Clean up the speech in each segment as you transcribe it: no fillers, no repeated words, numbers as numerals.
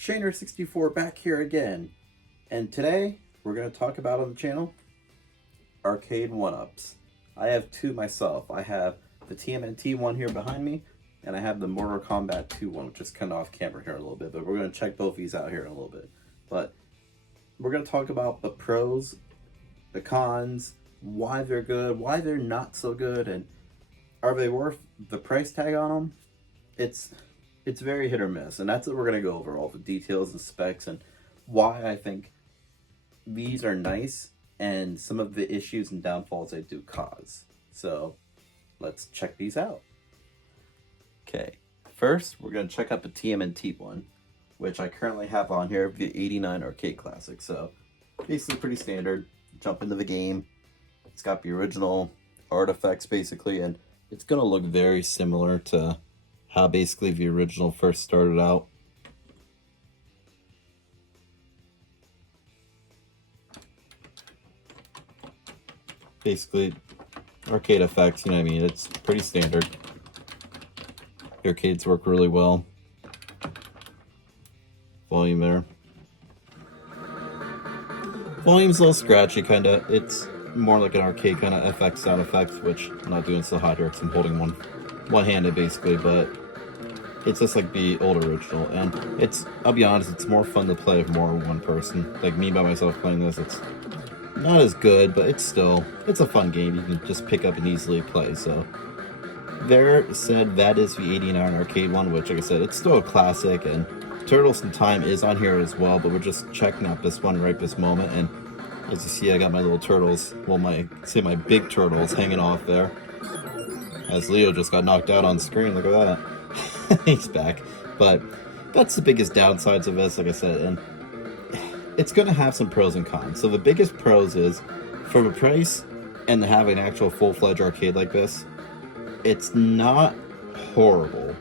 Shaner64 back here again, and today we're going to talk about on the channel arcade one-ups. I have two myself. I have the TMNT one here behind me, and I have the Mortal Kombat 2 one, which is kind of off camera here a little bit, but we're going to check both these out here in a little bit. But we're going to talk about the pros, the cons, why they're good, why they're not so good, and are they worth the price tag on them? It's very hit or miss, and that's what we're going to go over, all the details and specs and why I think these are nice and some of the issues and downfalls they do cause. So let's check these out. Okay, first we're going to check out the TMNT one, which I currently have on here, the 89 Arcade Classic. So basically pretty standard. Jump into the game. It's got the original artifacts basically, and it's going to look very similar to how basically the original first started out. Basically, arcade effects, you know what I mean, it's pretty standard. The arcades work really well. Volume there. Volume's a little scratchy, kinda. It's more like an arcade kind of FX sound effects, which I'm not doing so hot here because I'm holding one-handed basically, but it's just like the old original, and I'll be honest, it's more fun to play with more than one person. Like me by myself playing this, it's not as good, but it's a fun game you can just pick up and easily play. So there said, that is the 89 arcade one, which like I said, it's still a classic, and Turtles in Time is on here as well, but we're just checking out this one right this moment. And as you see, I got my little turtles, well, my big turtles hanging off there, as Leo just got knocked out on screen. Look at that. He's back. But that's the biggest downsides of this, like I said, and it's going to have some pros and cons. So the biggest pros is, for the price and to have an actual full-fledged arcade like this, it's not horrible.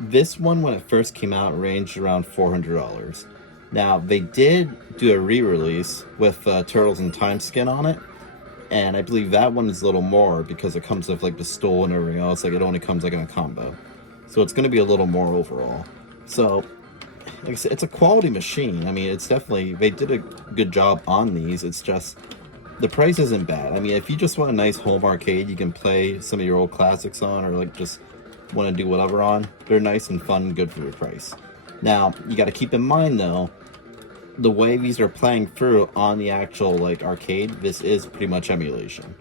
This one, when it first came out, ranged around $400. Now, they did do a re-release with Turtles in Time skin on it, and I believe that one is a little more because it comes with like the stole and everything else. Like, it only comes like in a combo. So it's going to be a little more overall. So, like I said, it's a quality machine. I mean, it's definitely, they did a good job on these. It's just, the price isn't bad. I mean, if you just want a nice home arcade, you can play some of your old classics on, or like just want to do whatever on. They're nice and fun and good for your price. Now, you got to keep in mind though, the way these are playing through on the actual like arcade, this is pretty much emulation.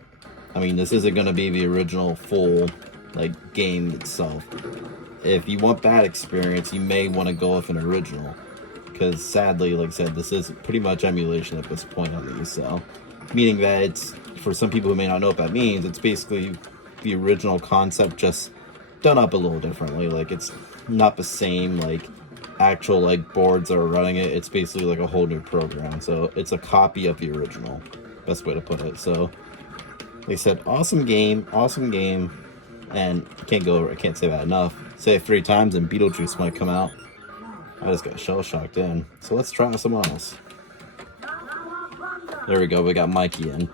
I mean, this isn't going to be the original full like game itself. If you want that experience, you may want to go with an original, because sadly, like I said, this is pretty much emulation at this point on these. So, meaning that it's, for some people who may not know what that means, it's basically the original concept just done up a little differently. Like, it's not the same like actual like boards that are running it. It's basically like a whole new program. So it's a copy of the original, best way to put it. So like I said, awesome game, and I can't say that enough. Say it 3 times and Beetlejuice might come out. I just got shell shocked in. So let's try someone else. There we go, we got Mikey in.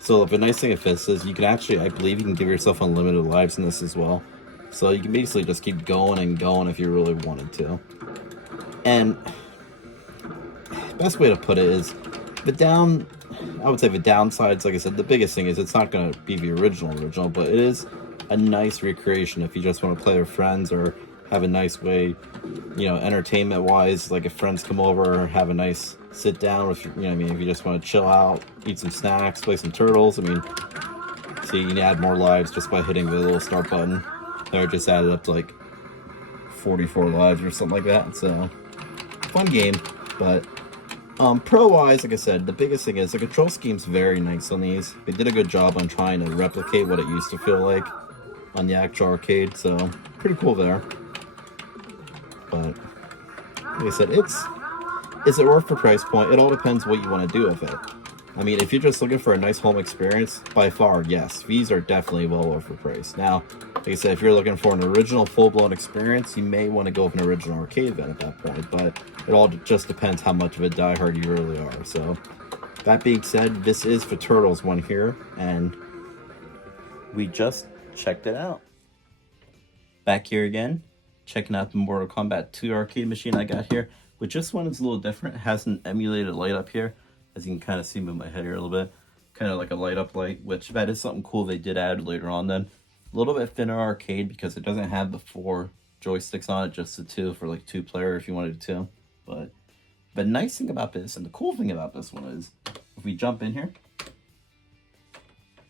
So the nice thing of this is you can actually, I believe you can give yourself unlimited lives in this as well. So you can basically just keep going and going if you really wanted to. And best way to put it is, I would say the downsides, like I said, the biggest thing is it's not going to be the original, but it is a nice recreation if you just want to play with friends or have a nice way, you know, entertainment wise, like if friends come over, have a nice sit down with, you know what I mean, if you just want to chill out, eat some snacks, play some Turtles. I mean, so you can add more lives just by hitting the little start button. There, just added up to like 44 lives or something like that. So fun game. But pro wise, like I said, the biggest thing is the control scheme's very nice on these. They did a good job on trying to replicate what it used to feel like on the actual arcade, so pretty cool there. But like I said, is it worth the price point? It all depends what you want to do with it. I mean, if you're just looking for a nice home experience, by far, yes, these are definitely well worth the price. Now, like I said, if you're looking for an original full-blown experience, you may want to go with an original arcade then at that point, but it all just depends how much of a diehard you really are. So, that being said, this is the Turtles one here, and we just checked it out. Back here again, checking out the Mortal Kombat 2 arcade machine I got here, which this one is a little different. It has an emulated light up here, as you can kind of see with my head here a little bit. Kind of like a light up light, which that is something cool they did add later on then. A little bit thinner arcade because it doesn't have the 4 joysticks on it, just the 2 for like 2-player if you wanted to. But the nice thing about this, and the cool thing about this one is, if we jump in here,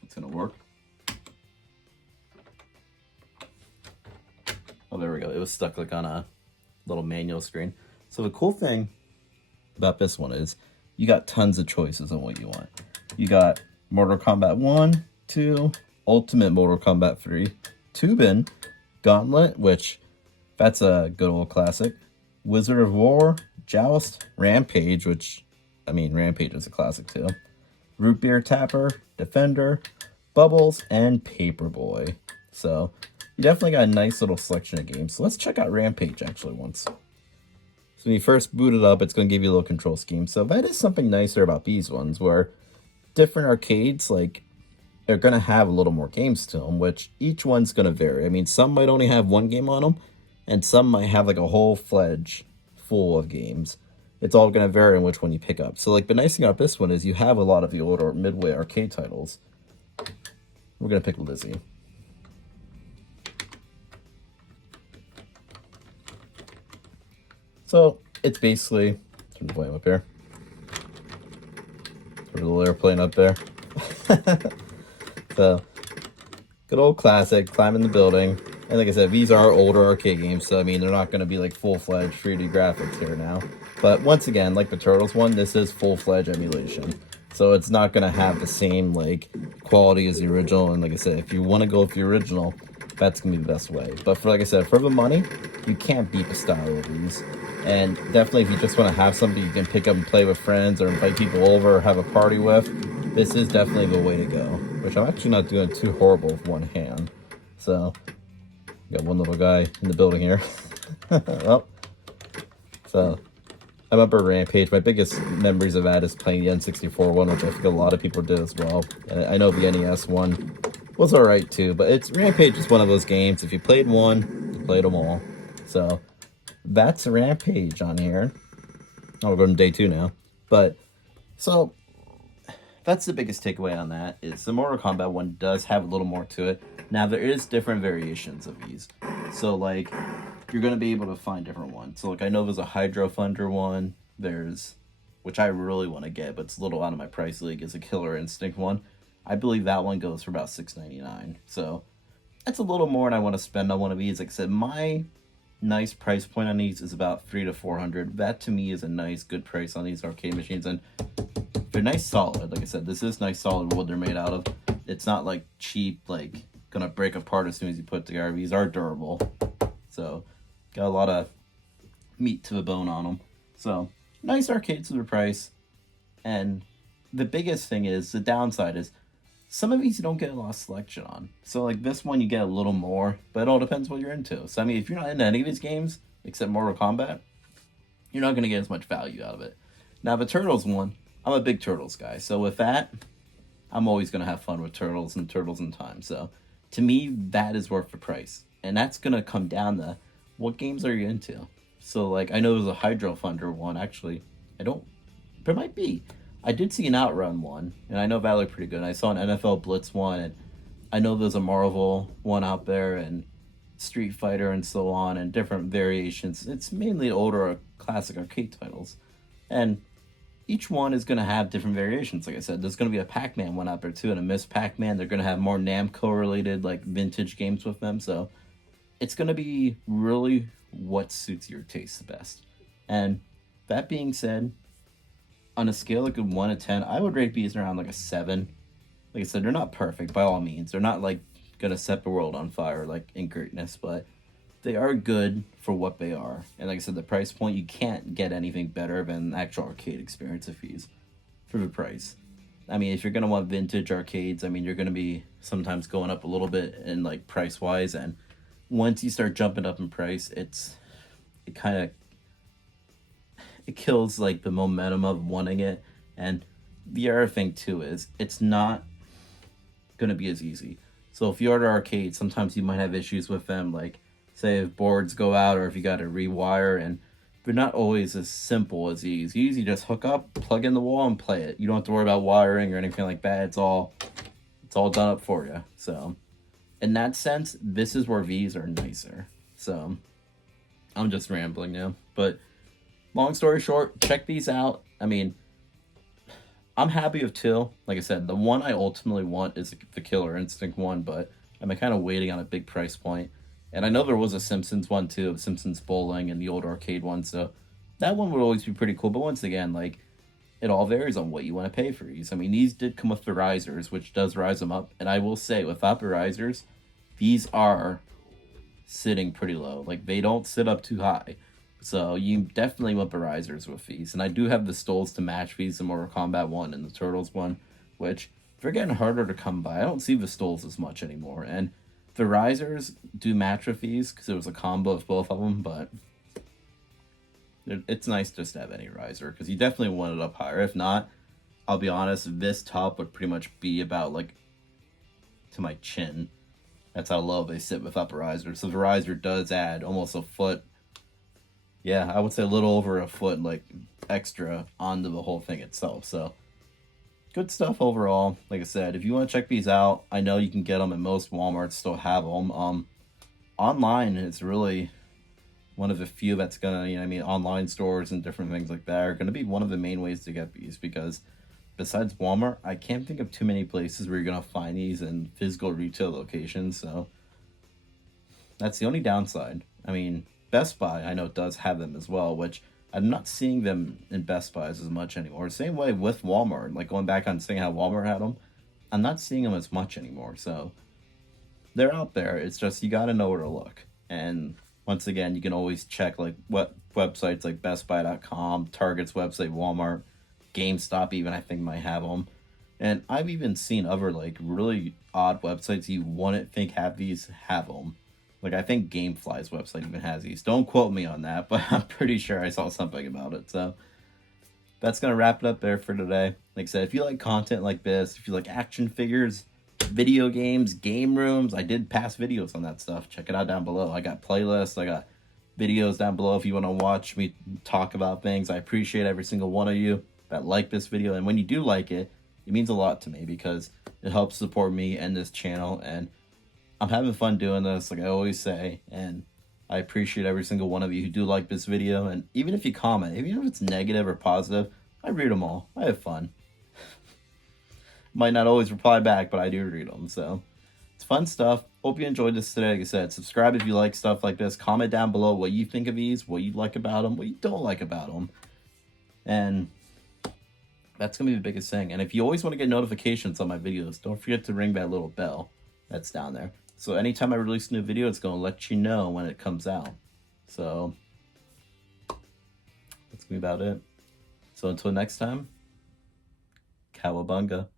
it's gonna work. Oh, there we go. It was stuck like on a little manual screen. So the cool thing about this one is you got tons of choices on what you want. You got Mortal Kombat 1, 2, Ultimate Mortal Kombat 3, Tubin, Gauntlet, which that's a good old classic, Wizard of War, Joust, Rampage, which, I mean, Rampage is a classic too, Root Beer Tapper, Defender, Bubbles, and Paperboy. So you definitely got a nice little selection of games. So let's check out Rampage actually once. So when you first boot it up, it's going to give you a little control scheme. So that is something nicer about these ones, where different arcades, like, they're going to have a little more games to them, which each one's going to vary. I mean, some might only have 1 game on them, and some might have like a whole fledged full of games. It's all going to vary on which one you pick up. So like the nice thing about this one is you have a lot of the older midway arcade titles. We're going to pick Lizzie. So it's basically, turn the volume up here. Put a little airplane up there. So, good old classic, climbing the building. And like I said, these are older arcade games, so I mean, they're not going to be like full-fledged 3D graphics here now. But once again, like the Turtles one, this is full-fledged emulation. So it's not going to have the same like quality as the original. And like I said, if you want to go with the original, that's going to be the best way. But for, like I said, for the money, you can't beat the style of these. And definitely if you just want to have something you can pick up and play with friends or invite people over or have a party with, this is definitely the way to go. Which I'm actually not doing too horrible with one hand. So, got one little guy in the building here. Well, so, I remember Rampage. My biggest memories of that is playing the N64 one, which I think a lot of people did as well. And I know the NES one was alright too, but Rampage is one of those games. If you played one, you played them all. So, that's Rampage on here. Oh, we're going to day 2 now. But, so, that's the biggest takeaway on that, is the Mortal Kombat one does have a little more to it. Now, there is different variations of these. So, like, you're going to be able to find different ones. So, like, I know there's a Hydro Thunder one. There's, which I really want to get, but it's a little out of my price league, is a Killer Instinct one. I believe that one goes for about $6.99. So, that's a little more than I want to spend on one of these. Like I said, my nice price point on these is about $300 to $400. That, to me, is a nice, good price on these arcade machines. And they're nice solid. Like I said, this is nice solid wood they're made out of. It's not like cheap, like gonna break apart as soon as you put it together. These are durable. So got a lot of meat to the bone on them. So nice arcades for their price. And the biggest thing is, the downside is, some of these you don't get a lot of selection on. So like this one you get a little more, but it all depends what you're into. So I mean, if you're not into any of these games, except Mortal Kombat, you're not gonna get as much value out of it. Now the Turtles one, I'm a big Turtles guy, so with that, I'm always going to have fun with Turtles and Turtles in Time. So, to me, that is worth the price. And that's going to come down to, what games are you into? So, like, I know there's a Hydro Thunder one. Actually, there might be. I did see an Outrun one, and I know that looked pretty good. I saw an NFL Blitz one, and I know there's a Marvel one out there, and Street Fighter and so on, and different variations. It's mainly older classic arcade titles. And each one is going to have different variations. Like I said, there's going to be a Pac-Man one out there too, and a Miss Pac-Man. They're going to have more Namco-related, like, vintage games with them. So it's going to be really what suits your taste the best. And that being said, on a scale like a 1 to 10, I would rate these around like a 7. Like I said, they're not perfect by all means. They're not like going to set the world on fire like in greatness, but they are good for what they are. And like I said, the price point, you can't get anything better than actual arcade experience of these for the price. I mean, if you're going to want vintage arcades, I mean, you're going to be sometimes going up a little bit in like price wise. And once you start jumping up in price, it kills like the momentum of wanting it. And the other thing too is it's not going to be as easy. So if you order arcades, sometimes you might have issues with them, like say if boards go out or if you got to rewire, and they're not always as simple as these. You usually just hook up, plug in the wall, and play it. You don't have to worry about wiring or anything like that. It's all done up for you. So in that sense, this is where these are nicer. So I'm just rambling now, but long story short, check these out. I mean, I'm happy with two. Like I said, the one I ultimately want is the Killer Instinct one, but I'm kind of waiting on a big price point. And I know there was a Simpsons one too, Simpsons Bowling and the old arcade one, so that one would always be pretty cool. But once again, like, it all varies on what you want to pay for these. I mean, these did come with the risers, which does rise them up. And I will say, without the risers, these are sitting pretty low. Like, they don't sit up too high. So you definitely want the risers with these. And I do have the stoles to match these in Mortal Kombat 1 and the Turtles one, which they're getting harder to come by. I don't see the stoles as much anymore. And the risers do match with these because it was a combo of both of them, but it's nice just to have any riser because you definitely want it up higher. If not, I'll be honest, this top would pretty much be about like to my chin. That's how low they sit without a riser. So the riser does add almost a foot. Yeah, I would say a little over a foot, like, extra onto the whole thing itself. So good stuff overall. Like I said, if you want to check these out, I know you can get them, and most Walmarts still have them. Online, it's really one of the few that's gonna, I mean, online stores and different things like that are gonna be one of the main ways to get these, because besides Walmart, I can't think of too many places where you're gonna find these in physical retail locations. So that's the only downside. I mean, Best Buy, I know, does have them as well, which I'm not seeing them in Best Buys as much anymore. Same way with Walmart. Like, going back on saying how Walmart had them, I'm not seeing them as much anymore. So they're out there. It's just you got to know where to look. And once again, you can always check like what websites like BestBuy.com, Target's website, Walmart, GameStop even I think might have them. And I've even seen other like really odd websites you wouldn't think have these have them. Like, I think Gamefly's website even has these. Don't quote me on that, but I'm pretty sure I saw something about it. So that's going to wrap it up there for today. Like I said, if you like content like this, if you like action figures, video games, game rooms, I did past videos on that stuff. Check it out down below. I got playlists. I got videos down below if you want to watch me talk about things. I appreciate every single one of you that like this video. And when you do like it, it means a lot to me because it helps support me and this channel. And I'm having fun doing this, like I always say, and I appreciate every single one of you who do like this video. And even if you comment, even if it's negative or positive, I read them all. I have fun. Might not always reply back, but I do read them. So it's fun stuff. Hope you enjoyed this today. Like I said, subscribe if you like stuff like this. Comment down below what you think of these, what you like about them, what you don't like about them. And that's going to be the biggest thing. And if you always want to get notifications on my videos, don't forget to ring that little bell that's down there. So anytime I release a new video, it's going to let you know when it comes out. So that's going to be about it. So until next time, cowabunga.